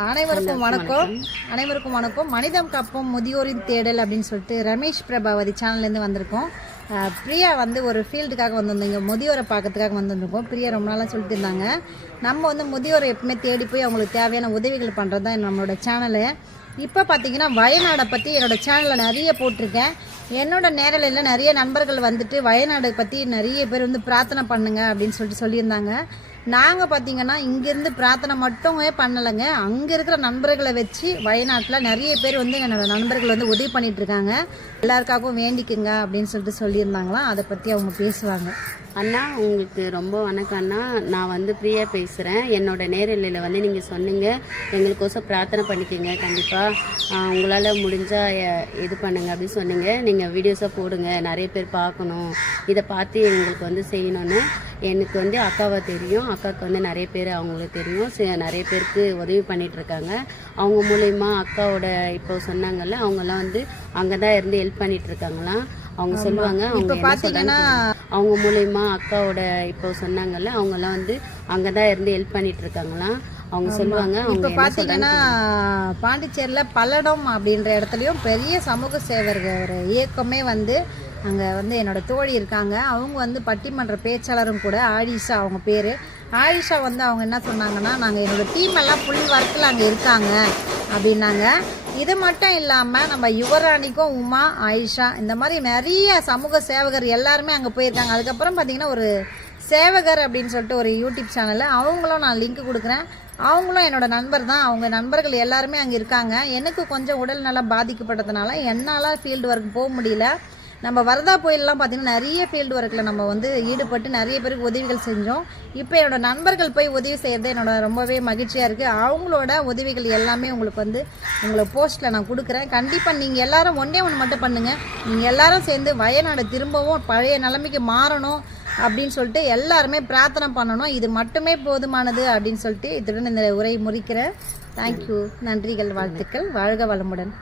அனைவருக்கும் வணக்கம். மனிதம் காப்போம் முதியோரின் தேடல் அப்படின்னு சொல்லிட்டு ரமேஷ் பிரபாவதி சேனல்லேருந்து வந்திருக்கோம். பிரியா வந்து ஒரு ஃபீல்டுக்காக வந்திருந்தோம், முதியோரை பார்க்கறதுக்காக வந்திருக்கோம். பிரியா ரொம்ப நாளாக சொல்லிட்டு இருந்தாங்க, நம்ம வந்து முதியோரை எப்பவுமே தேடி போய் அவங்களுக்கு தேவையான உதவிகள் பண்ணுறது தான் நம்மளோட சேனலு. இப்போ பார்த்தீங்கன்னா வயநாடை பற்றி என்னோடய சேனலில் நிறைய போட்டிருக்கேன். என்னோடய நேரலையில் நிறைய நண்பர்கள் வந்துட்டு வயநாடை பற்றி நிறைய பேர் வந்து பிரார்த்தனை பண்ணுங்க அப்படின்னு சொல்லியிருந்தாங்க. நாங்கள் பார்த்திங்கன்னா இங்கேருந்து பிரார்த்தனை மட்டுமே பண்ணலைங்க, அங்கே இருக்கிற நண்பர்களை வச்சு வயநாட்டில் நிறைய பேர் வந்து என்னோடய நண்பர்கள் வந்து உதவி பண்ணிகிட்ருக்காங்க. எல்லாருக்காகவும் வேண்டிக்குங்க அப்படின்னு சொல்லியிருந்தாங்களாம். அதை பற்றி அவங்க பேசுவாங்க. அண்ணா, உங்களுக்கு ரொம்ப வணக்கம் அண்ணா. நான் வந்து பிரியா பேசுகிறேன். என்னோட நேரலையில் வந்து நீங்கள் சொன்னீங்க எங்களுக்கோசம் பிரார்த்தனை பண்ணிக்கோங்க, கண்டிப்பாக உங்களால் முடிஞ்சால் இது பண்ணுங்க அப்படின்னு சொன்னீங்க. நீங்கள் வீடியோஸாக போடுங்க, நிறைய பேர் பார்க்கணும், இதை பார்த்து எங்களுக்கு வந்து செய்யணும்னு. எனக்கு வந்து அக்காவை தெரியும், அக்காவுக்கு வந்து நிறைய பேர் அவங்களுக்கு தெரியும், நிறைய பேருக்கு உதவி பண்ணிகிட்ருக்காங்க. அவங்க மூலயமா அக்காவோட இப்போ சொன்னாங்கல்ல, அவங்கெல்லாம் வந்து அங்கே தான் இருந்து ஹெல்ப் பண்ணிகிட்ருக்காங்களாம். அவங்க சொல்லுவாங்க, அவங்க பார்த்தீங்கன்னா அவங்க மூலயமா அக்காவோட இப்போ சொன்னாங்கல்ல, அவங்கெல்லாம் வந்து அங்கே தான் இருந்து ஹெல்ப் பண்ணிகிட்ருக்காங்களாம். அவங்க சொல்லுவாங்க. இப்போ பார்த்தீங்கன்னா பாண்டிச்சேரியில் பல்லடம் அப்படின்ற இடத்துலையும் பெரிய சமூக சேவர்கள் ஒரு இயக்கமே வந்து அங்கே வந்து என்னோடய தோழி இருக்காங்க. அவங்க வந்து பட்டிமன்ற பேச்சாளரும் கூட, ஆயிஷா அவங்க பேர். ஆயிஷா வந்து அவங்க என்ன சொன்னாங்கன்னா, நாங்கள் என்னோடய டீம் எல்லாம் ஃபுல் ஒர்க்கில் அங்கே இருக்காங்க அப்படின்னாங்க. இது மட்டும் இல்லாமல் நம்ம யுவராணிக்கும் உமா, ஆயிஷா இந்த மாதிரி நிறைய சமூக சேவகர் எல்லாருமே அங்கே போயிருக்காங்க. அதுக்கப்புறம் பார்த்திங்கன்னா ஒரு சேவகர் அப்படின்னு சொல்லிட்டு ஒரு யூடியூப் சேனலில் அவங்களும் நான் லிங்க் கொடுக்குறேன். அவங்களும் என்னோடய நண்பர் தான். அவங்க நண்பர்கள் எல்லாருமே அங்கே இருக்காங்க. எனக்கு கொஞ்சம் உடல் நலம் பாதிக்கப்பட்டதுனால என்னால் ஃபீல்டு ஒர்க் போக முடியல. நம்ம வரதா புயல்லாம் பார்த்திங்கன்னா நிறைய ஃபீல்டு ஒர்க்கில் நம்ம வந்து ஈடுபட்டு நிறைய பேருக்கு உதவிகள் செஞ்சோம். இப்போ என்னோடய நண்பர்கள் போய் உதவி செய்கிறது என்னோட ரொம்பவே மகிழ்ச்சியாக இருக்குது. அவங்களோட உதவிகள் எல்லாமே உங்களுக்கு வந்து உங்களை போஸ்ட்டில் நான் கொடுக்குறேன். கண்டிப்பாக நீங்கள் எல்லோரும் ஒன்றே ஒன்று மட்டும் பண்ணுங்கள், நீங்கள் எல்லோரும் சேர்ந்து வயநாடு திரும்பவும் பழைய நிலைமைக்கு மாறணும் அப்படின்னு சொல்லிட்டு எல்லாருமே பிரார்த்தனை பண்ணணும். இது மட்டுமே போதுமானது அப்படின்னு சொல்லிட்டு இத்துடன் இந்த உரை முடிக்கிறேன். தேங்க்யூ, நன்றிகள், வாழ்த்துக்கள், வாழ்க வளமுடன்.